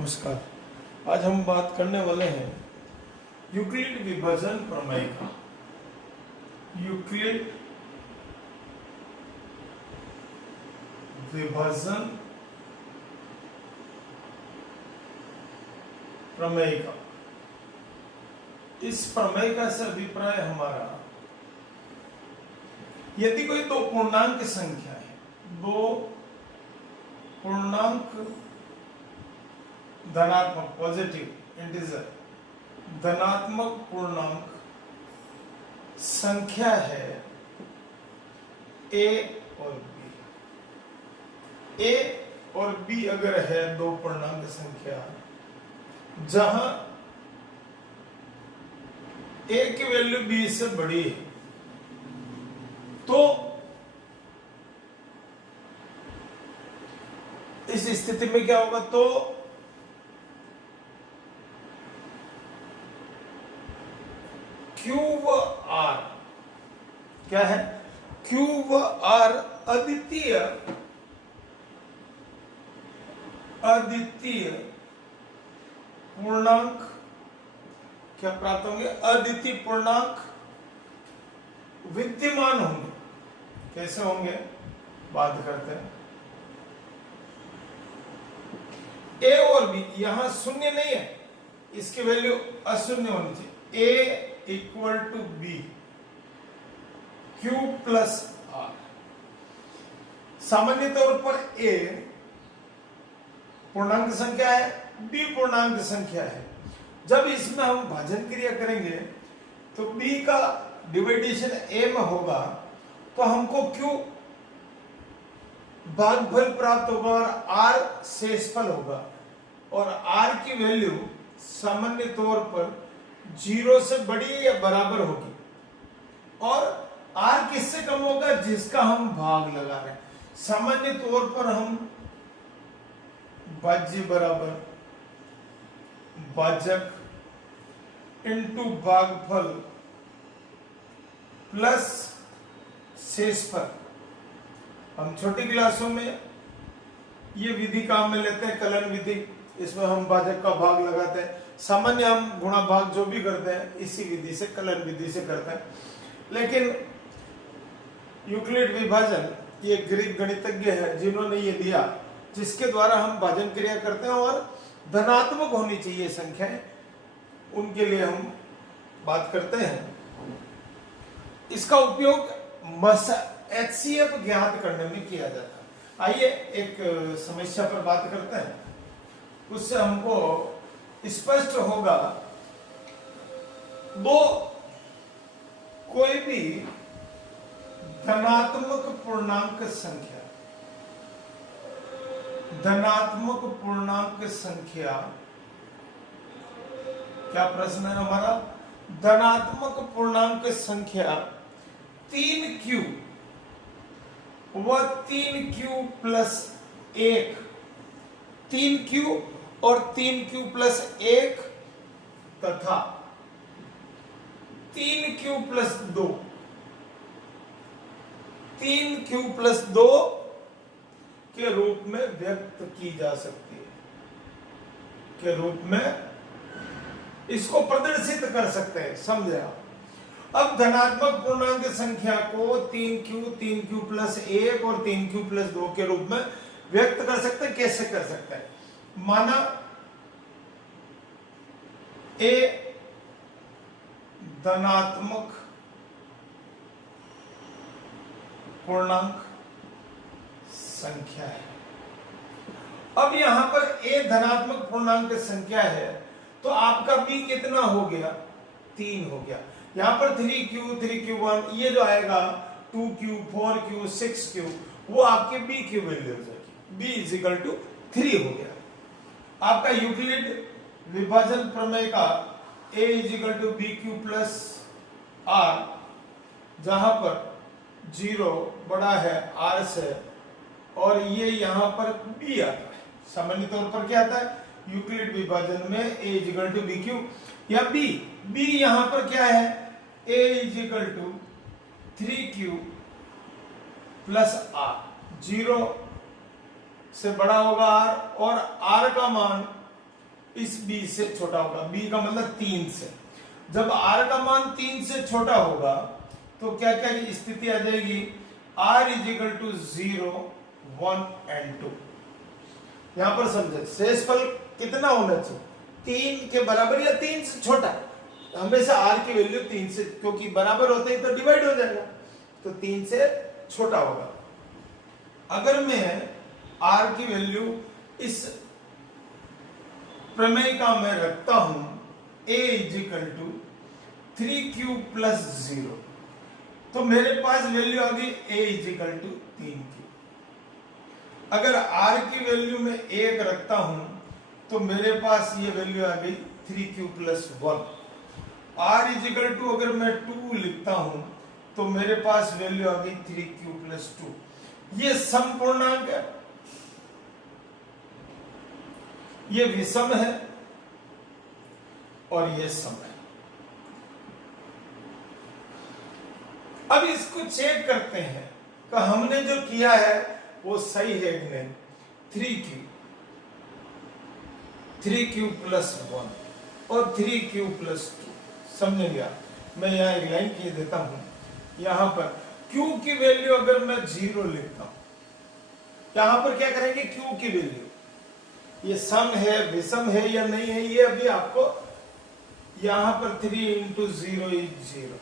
नमस्कार। आज हम बात करने वाले हैं यूक्लिड विभाजन प्रमेय का। यूक्लिड विभाजन प्रमेय का। इस प्रमेय का से अभिप्राय हमारा, यदि कोई दो पूर्णांक संख्या है, दो पूर्णांक धनात्मक पॉजिटिव इंटीजर धनात्मक पूर्णांक संख्या है ए और बी। ए और बी अगर है दो पूर्णांक संख्या जहां ए की वैल्यू बी से बड़ी है, तो इस स्थिति में क्या होगा? तो Q व R क्या है? Q व R अद्वितीय पूर्णांक क्या प्राप्त होंगे? अद्वितीय पूर्णांक विद्यमान होंगे। कैसे होंगे बात करते हैं। ए और बी, यहां शून्य नहीं है, इसकी वैल्यू अशून्य होनी चाहिए। A equal to B, Q plus R. सामान्य तौर पर ए पूर्णांक संख्या है, बी पूर्णांक संख्या है। जब इसमें हम भाजन क्रिया करेंगे तो बी का डिवाइडेशन ए में होगा, तो हमको क्यू भागफल प्राप्त होगा और आर शेषफल होगा। और आर की वैल्यू सामान्य तौर पर 0 से बड़ी या बराबर होगी, और आर किससे कम होगा? जिसका हम भाग लगा रहे हैं। सामान्य तौर पर हम भाज्य बराबर भाजक इंटू भागफल प्लस शेषफल। हम छोटी क्लासों में ये विधि काम में लेते हैं, कलन विधि। इसमें हम भाजक का भाग लगाते हैं। सामान्य हम गुणा भाग जो भी करते हैं इसी विधि से, कलन विधि से करते हैं। लेकिन यूक्लिड विभाजन ये ग्रीक गणितज्ञ है जिन्होंने ये दिया, जिसके द्वारा हम भाजन क्रिया करते हैं और धनात्मक होनी चाहिए संख्याएं, उनके लिए हम बात करते हैं। इसका उपयोग HCF ज्ञात करने में किया जाता है। आइए एक समस्या पर बात करते हैं, उससे हमको स्पष्ट होगा। दो कोई भी धनात्मक पूर्णांक संख्या, क्या प्रश्न है हमारा? धनात्मक पूर्णांक संख्या 3Q व 3Q प्लस 1, 3Q और 3Q प्लस 1 तथा 3Q प्लस 2, 3Q प्लस 2 के रूप में व्यक्त की जा सकती है। के रूप में इसको प्रदर्शित कर सकते हैं, समझे आप? अब धनात्मक पूर्णांक संख्या को 3Q प्लस 1 और 3Q प्लस 2 के रूप में व्यक्त कर सकते हैं। कैसे कर सकते हैं? माना ए धनात्मक पूर्णांक संख्या है। अब यहां पर ए धनात्मक पूर्णांक संख्या है, तो आपका बी कितना हो गया? 3 हो गया। यहां पर 3Q1 ये जो आएगा 2Q 4Q 6Q, वो आपके बी की वैल्यू हो जाएगी। बी इज इक्वल टू 3 हो गया। आपका यूक्लिड विभाजन प्रमेय का A is equal to B Q plus R, जहां पर 0 बड़ा है R से, और ये यहां पर B आता है। सामान्य तौर पर क्या आता है यूक्लिड विभाजन में? A is equal to B Q या B यहां पर क्या है? A is equal to 3Q plus R। 0 से बड़ा होगा R, और R का मान इस b से छोटा होगा। b का मतलब 3 से। जब r का मान 3 से छोटा होगा तो क्या क्या स्थिति आ जाएगी, r is equal to 0, 1 and 2। यहां पर समझे शेषफल कितना होना चाहिए, 3 के बराबर या 3 से छोटा। हमेशा r की वैल्यू 3 से, क्योंकि बराबर होते ही तो डिवाइड हो जाएगा, तो 3 से छोटा होगा। अगर मैं r की वैल्यू इस प्रमेय का मैं रखता हूं a is equal to 3q plus 0, तो मेरे पास वैल्यू आ गई a is equal to 3q। अगर r की वैल्यू में 1 रखता हूं तो मेरे पास ये वैल्यू आ गई 3q plus 1। r is equal to अगर मैं 2 लिखता हूं तो मेरे पास वैल्यू आ गई 3q प्लस 2। ये समपूर्णांक है, ये विषम है और ये सम है। अब इसको चेक करते हैं कि हमने जो किया है वो सही है कि नहीं। 3q प्लस 1 और 3q प्लस 2 समझेंगे आप। मैं यहां एक लाइन किए देता हूं, यहां पर q की वैल्यू अगर मैं 0 लिखता हूं, यहां पर क्या करेंगे, q की वैल्यू ये सम है विषम है या नहीं है ये अभी आपको, यहां पर 3 इंटू 0 इज 0,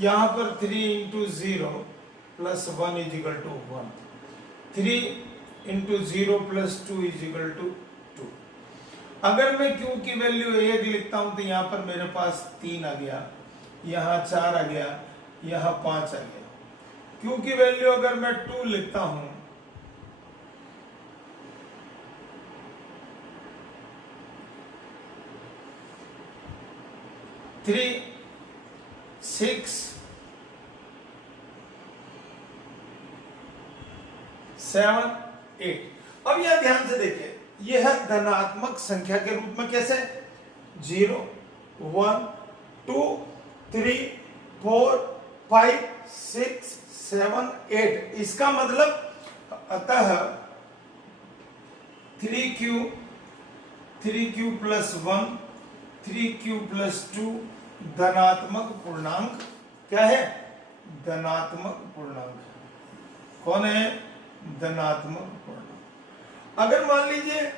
यहां पर 3 into 0 plus 1 is equal to 1, 3 into 0 plus 2 is equal to 2। अगर मैं q की वैल्यू 1 लिखता हूं तो यहां पर मेरे पास 3 आ गया, यहां 4 आ गया, यहां 5 आ गया। q की वैल्यू अगर मैं 2 लिखता हूं, थ्री 6 7 8। अब यह ध्यान से देखिए, यह धनात्मक संख्या के रूप में कैसे, 0 1 2 3 4 5 6 7 8। इसका मतलब अतः 3q प्लस 1 3q प्लस 2 धनात्मक पूर्णांक क्या है, धनात्मक पूर्णांक। कौन है, धनात्मक पूर्णांक। अगर मान लीजिए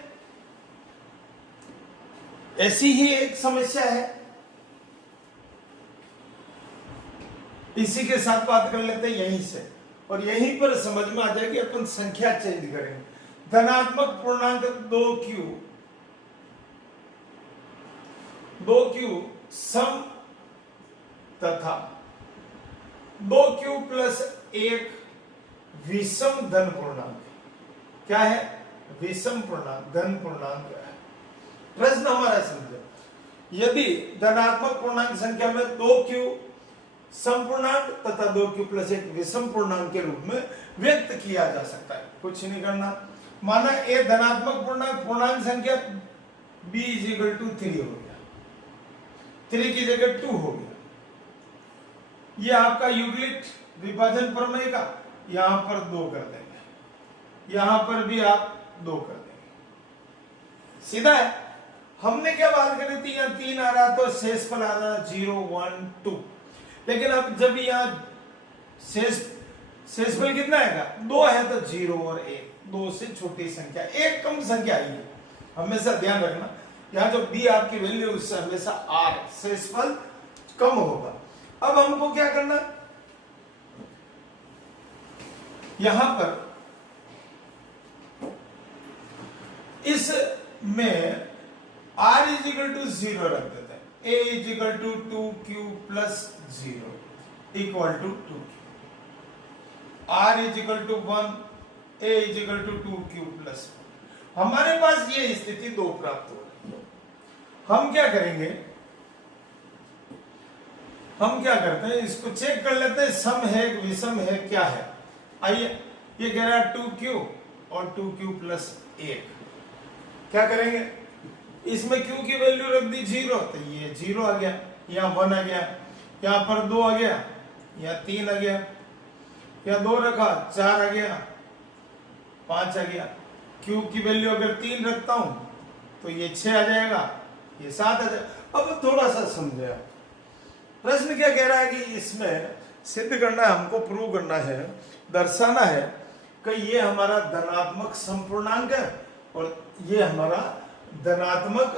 ऐसी ही एक समस्या है, इसी के साथ बात कर लेते हैं यहीं से, और यहीं पर समझ में आ जाएगी, अपन संख्या चेंज करेंगे। धनात्मक पूर्णांक 2q सम तथा 2q प्लस 1 विषम धन पूर्णांक। क्या है, विषम पूर्णांक, धन पूर्णांक है। प्रश्न हमारा समझो, यदि धनात्मक पूर्णांक संख्या में 2q सम पूर्णांक तथा 2q प्लस 1 विषम पूर्णांक के रूप में व्यक्त किया जा सकता है, कुछ नहीं करना। माना a धनात्मक पूर्णांक संख्या b इज इक्वल टू 3 हो गया, 3 की जगह 2 हो गया। ये आपका यूक्लिड विभाजन प्रमेय का, यहां पर 2 कर देंगे, यहां पर भी आप 2 कर देंगे, सीधा है। हमने क्या बात करी थी, यहां 3 आ रहा तो शेषफल आ रहा 0 1 2, लेकिन अब जब यहां शेषफल कितना आएगा, 2 है तो 0 और 1, 2 से छोटी संख्या, एक कम संख्या आई है, हमेशा ध्यान रखना। यहां जो b आपकी वैल्यू उससे हमेशा r शेषफल कम होगा। अब हमको क्या करना, यहां पर इस में r इज इक्वल टू 0 रख देते हैं, a is equal to 2q plus 0 equal to 2q, r is equal to 1, a is equal to 2q plus 1। हमारे पास ये स्थिति 2 प्राप्त हो रही है। हम क्या करेंगे, हम क्या करते हैं, इसको चेक कर लेते हैं, सम है विषम है क्या है। आइए, ये कह रहा है 2q और 2q प्लस 1। क्या करेंगे, इसमें q की वैल्यू रख दी 0, तो ये 0 आ गया, यहाँ 1 आ गया, यहाँ पर 2 आ गया, यहाँ 3 आ गया, यहाँ 2 रखा 4 आ गया, 5 आ गया। q की वैल्यू अगर 3 रखता हूं तो ये 6 आ जाएगा, ये 7 आ जाएगा। अब थोड़ा सा समझे, प्रश्न क्या कह रहा है कि इसमें सिद्ध करना है, हमको प्रूव करना है, दर्शाना है कि ये हमारा धनात्मक समपूर्णांक है और ये हमारा धनात्मक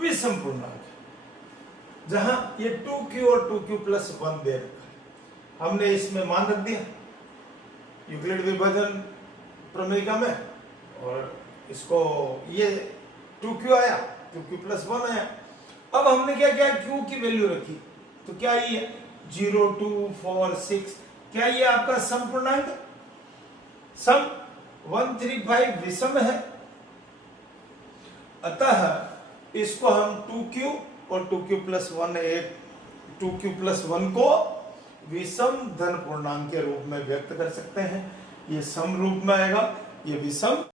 विषम पूर्णांक है, जहां ये 2q और 2q प्लस 1 दे रखा है। हमने इसमें मान रख दिया यूक्लिड विभाजन प्रमेयिका में, और इसको ये 2q आया, 2q प्लस 1 आया। अब हमने क्या किया, q की वैल्यू रखी, तो क्या ये है 0, 2, 4, 6, क्या ये आपका समपूर्णांक सम 1, 3, 5 विषम है, अतः इसको हम 2q और 2q प्लस 1 2q प्लस 1 को विषम धन पूर्णांक के रूप में व्यक्त कर सकते हैं। ये सम रूप में आएगा, ये विषम